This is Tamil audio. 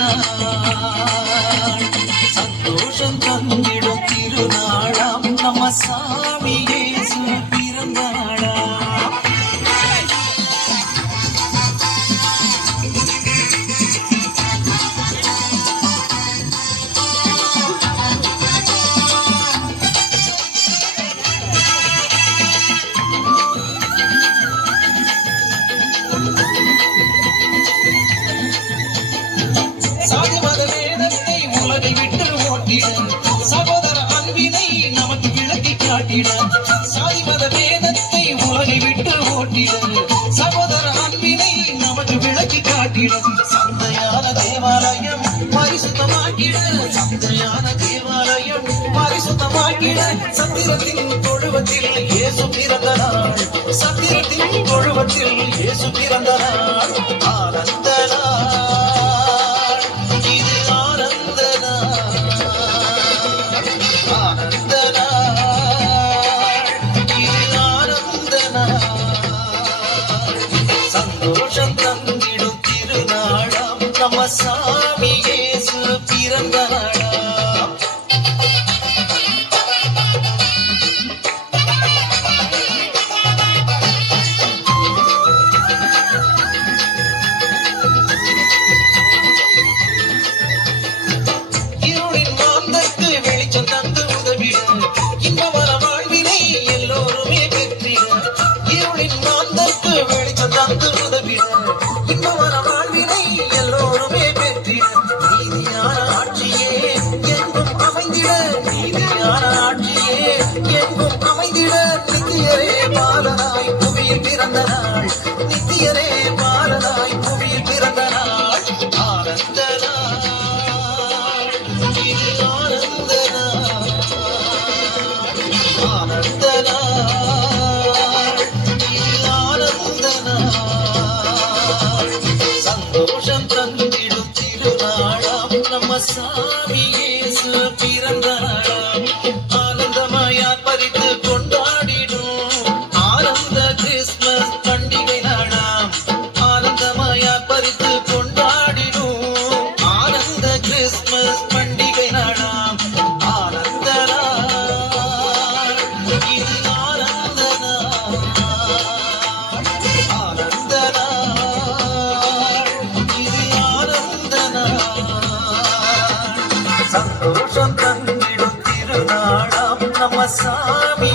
நாள் சந்தோஷம் தந்திடும் திருநாளாம் நம்ம சாமி இயேசு பிறந்த நாளா. சாதி மத வேதத்தை உலகை விட்டு ஓட்டிட சகோதர அன்பினை நமக்கு விளக்கி காட்டிட. சாதி மத வேதத்தை உலகை விட்டு ஓட்டிட சகோதர அன்பினை நமக்கு விளக்கி காட்டிட. சந்தையான தேவாலயம் பரிசுத்தமாக்கிட, சந்தையான தேவாலயம் பரிசுத்தமாக்கிட. சத்திரத்தின் தொழுவத்தில் இயேசு பிறந்த நாள், சத்திரத்தின் தொழுவத்தில் இயேசு பிறந்த நாள். ஆனந்த நாள், இது ஆனந்த நாள், ஆனந்த நாள், இது ஆனந்த நாள். சந்தோஷம் தந்திடும் திருநாளாம் நம்ம சாமி இயேசு பிறந்த நாளாம். இருளின் மாந்தர்க்கு வெளிச்சம் தந்து உதவிட, இன்பவர வாழ்வினை எல்லோருமே பெற்றிட. இருளின் மாந்தர்க்கு வெளிச்சம் தந்து உதவிட, இன்பவர வாழ்வினை எல்லோருமே பெற்றிட. நீதியான ஆட்சியே எங்கும் அமைந்திட, நீதியான ஆட்சியே எங்கும் அமைந்திட. நித்தியரே பாலனாய் புவியில் பிறந்த நாள், நித்தியரே பாலனாய் புவியில் பிறந்த நாள். ஆனந்த நாள், இது ஆனந்த நாள், ஆனந்த நாள், இது ஆனந்த நாள். சந்தோஷம் தந்திடும் திருநாளாம் நம்ம சாமி இயேசு பிறந்த நாளாம். ஆனந்தமாயார் பறித்து கொண்டாடிடும் ஆனந்த கிறிஸ்துமஸ் பண்டிகை நாளாம். ஆனந்தமாயார் பறித்து கொண்டாடிடும் ஆனந்த கிறிஸ்துமஸ் பண்டிகை நாளாம். ஆனந்த நாள், இது ஆனந்த நாள், ஆனந்த நாள், இது ஆனந்த நாள். சந்தோஷம் தந்திடும் திருநாளாம் நம்ம சாமி